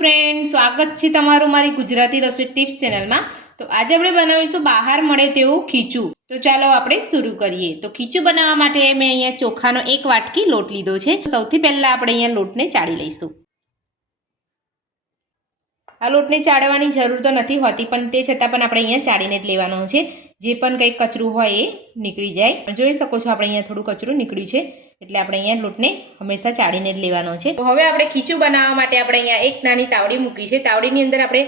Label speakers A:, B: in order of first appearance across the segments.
A: Friend સ્વાગત છે તમારું મારી ગુજરાતી રસોઈ ટિપ્સ ચેનલમાં તો આજે આપણે બનાવીશું બહાર મળે તેવું ખીચું. તો ચાલો આપણે શરૂ કરીએ. તો ખીચું બનાવવા માટે મેં અહીંયા ચોખાનો એક વાટકી લોટ લીધો છે. સૌથી પહેલાં આપણે અહીંયા લોટને ચાળી લઈશું. આ લોટને ચાળવાની જરૂર તો નથી હોતી, પણ તે છતાં પણ આપણે અહીંયા ચાળીને જ લેવાનો છે. જે પણ કંઈક કચરું હોય એ નીકળી જાય. જોઈ શકો છો આપણે અહીંયા થોડું કચરું નીકળ્યું છે. એટલે આપણે અહીંયા લોટને હંમેશા ચાળીને જ લેવાનો છે. તો હવે આપણે ખીચું બનાવવા માટે આપણે અહીંયા એક નાની તાવડી મૂકી છે. તાવડીની અંદર આપણે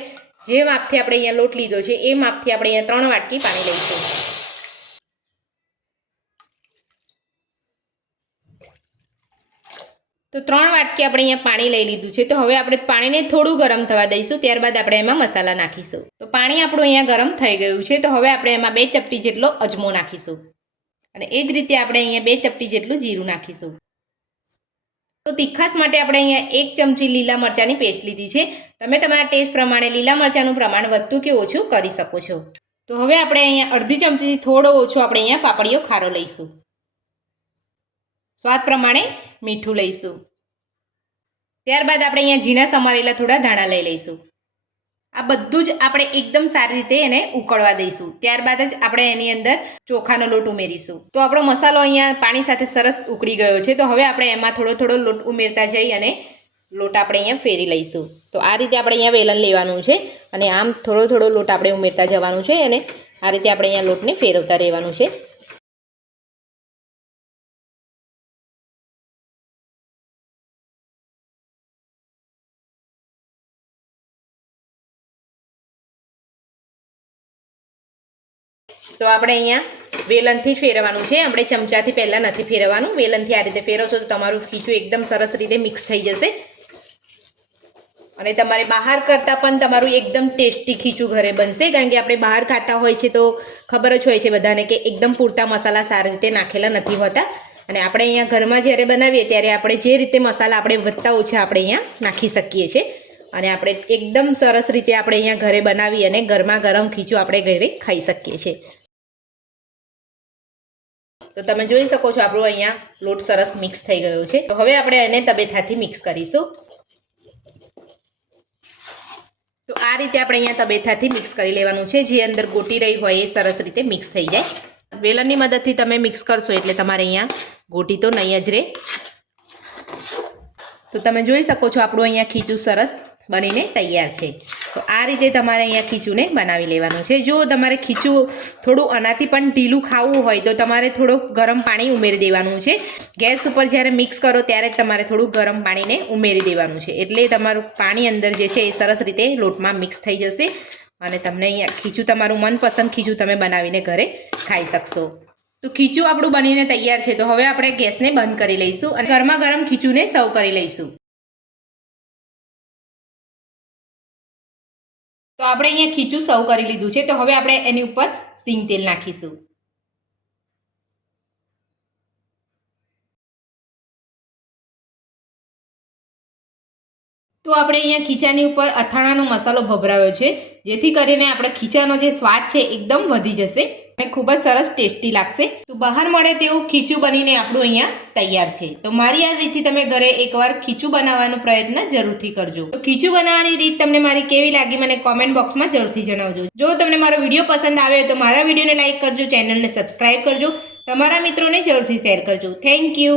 A: જે માપથી આપણે અહીંયા લોટ લીધો છે, એ માપથી આપણે અહીંયા ત્રણ વાટકી પાણી લઈશું. તો ત્રણ વાટકી આપણે અહીંયા પાણી લઈ લીધું છે. તો હવે આપણે પાણીને થોડું ગરમ થવા દઈશું, ત્યારબાદ આપણે એમાં મસાલા નાખીશું. તો પાણી આપણું અહીંયા ગરમ થઈ ગયું છે. તો હવે આપણે એમાં બે ચપટી જેટલો અજમો નાખીશું. અને એ જ રીતે આપણે અહીંયા બે ચપટી જેટલું જીરું નાખીશું. તો તીખાસ માટે આપણે અહીંયા એક ચમચી લીલા મરચાંની પેસ્ટ લીધી છે. તમે તમારા ટેસ્ટ પ્રમાણે લીલા મરચાંનું પ્રમાણ વધતું કે ઓછું કરી શકો છો. તો હવે આપણે અહીંયા અડધી ચમચીથી થોડો ઓછો આપણે અહીંયા પાપડીઓ ખારો લઈશું. સ્વાદ પ્રમાણે મીઠું લઈશું. ત્યારબાદ આપણે અહીંયા ઝીણા સમારેલા થોડા ધાણા લઈ લઈશું. આ બધું જ આપણે એકદમ સારી રીતે એને ઉકળવા દઈશું. ત્યારબાદ જ આપણે એની અંદર ચોખાનો લોટ ઉમેરીશું. તો આપણો મસાલો અહીંયા પાણી સાથે સરસ ઉકળી ગયો છે. તો હવે આપણે એમાં થોડો થોડો લોટ ઉમેરતા જઈ અને લોટ આપણે અહીંયા ફેરી લઈશું. તો આ રીતે આપણે અહીંયા વેલણ લેવાનું છે અને આમ થોડો થોડો લોટ આપણે ઉમેરતા જવાનું છે અને આ રીતે આપણે અહીંયા લોટને ફેરવતા રહેવાનું છે. તો આપણે અહીંયા વેલણથી જ ફેરવવાનું છે. આપણે ચમચાથી પહેલાં નથી ફેરવવાનું. વેલણથી આ રીતે ફેરવશો તો તમારું ખીચું એકદમ સરસ રીતે મિક્સ થઈ જશે. અને તમારે બહાર કરતાં પણ તમારું એકદમ ટેસ્ટી ખીચું ઘરે બનશે. કારણ કે આપણે બહાર ખાતા હોય છે તો ખબર જ હોય છે બધાને કે એકદમ પૂરતા મસાલા સારી રીતે નાખેલા નથી હોતા. અને આપણે અહીંયા ઘરમાં જ્યારે બનાવીએ ત્યારે આપણે જે રીતે મસાલા આપણે વધતા ઓછા આપણે અહીંયા નાખી શકીએ છીએ. અને આપણે એકદમ સરસ રીતે આપણે અહીંયા ઘરે બનાવી અને ગરમા ગરમ ખીચું આપણે ઘરે ખાઈ શકીએ છીએ. તો તમે જોઈ શકો છો આપણું અહીંયા લોટ સરસ મિક્સ થઈ ગયો છે. તો હવે આપણે એને તબેથાથી મિક્સ કરીશું. તો આ રીતે આપણે અહીંયા તબેથાથી મિક્સ કરી લેવાનું છે. જે અંદર ગોટી રહી હોય એ સરસ રીતે મિક્સ થઈ જાય. વેલણની મદદથી તમે મિક્સ કરશો એટલે તમારે અહીંયા ગોટી તો નહીં જ રહે. તો તમે જોઈ શકો છો આપણું અહીંયા ખીચું સરસ બનીને તૈયાર છે. તો આ રીતે તમારે અહીંયા ખીચુંને બનાવી લેવાનું છે. જો તમારે ખીચું થોડું આનાથી પણ ઢીલું ખાવું હોય તો તમારે થોડું ગરમ પાણી ઉમેરી દેવાનું છે. ગેસ ઉપર જ્યારે મિક્સ કરો ત્યારે તમારે થોડું ગરમ પાણીને ઉમેરી દેવાનું છે. એટલે તમારું પાણી અંદર જે છે એ સરસ રીતે લોટમાં મિક્સ થઈ જશે અને તમને અહીંયા ખીચું તમારું મનપસંદ ખીચું તમે બનાવીને ઘરે ખાઈ શકશો. તો ખીચું આપણું બનીને તૈયાર છે. તો હવે આપણે ગેસને બંધ કરી લઈશું અને ગરમા ગરમ ખીચુંને સર્વ કરી લઈશું. આપણે અહીંયા ખીચું સર્વ કરી લીધું છે, તો હવે આપણે એની ઉપર સિંગ તેલ નાખીશું. તો આપણે અહીંયા ખીચાની ઉપર અથાણાનો મસાલો ભભરાવ્યો છે, જેથી કરીને આપણે ખીચાનો જે સ્વાદ છે, એકદમ વધી જશે. અને ખૂબ જ સરસ ટેસ્ટી લાગશે. તો બહાર મળે તેવું ખીચું બનીને આપણું અહીંયા તૈયાર છે. તો મારી આ રીતથી તમે ઘરે એકવાર ખીચું બનાવવાનો પ્રયત્ન જરૂરથી કરજો. તો ખીચું બનાવવાની રીત તમને મારી કેવી લાગી મને કોમેન્ટ બોક્સમાં જરૂરથી જણાવજો. જો તમને મારો વીડિયો પસંદ આવે તો મારા વિડીયોને લાઇક કરજો ચેનલને સબસ્ક્રાઇબ કરજો. તમારા મિત્રોને જરૂરથી શેર કરજો. Thank you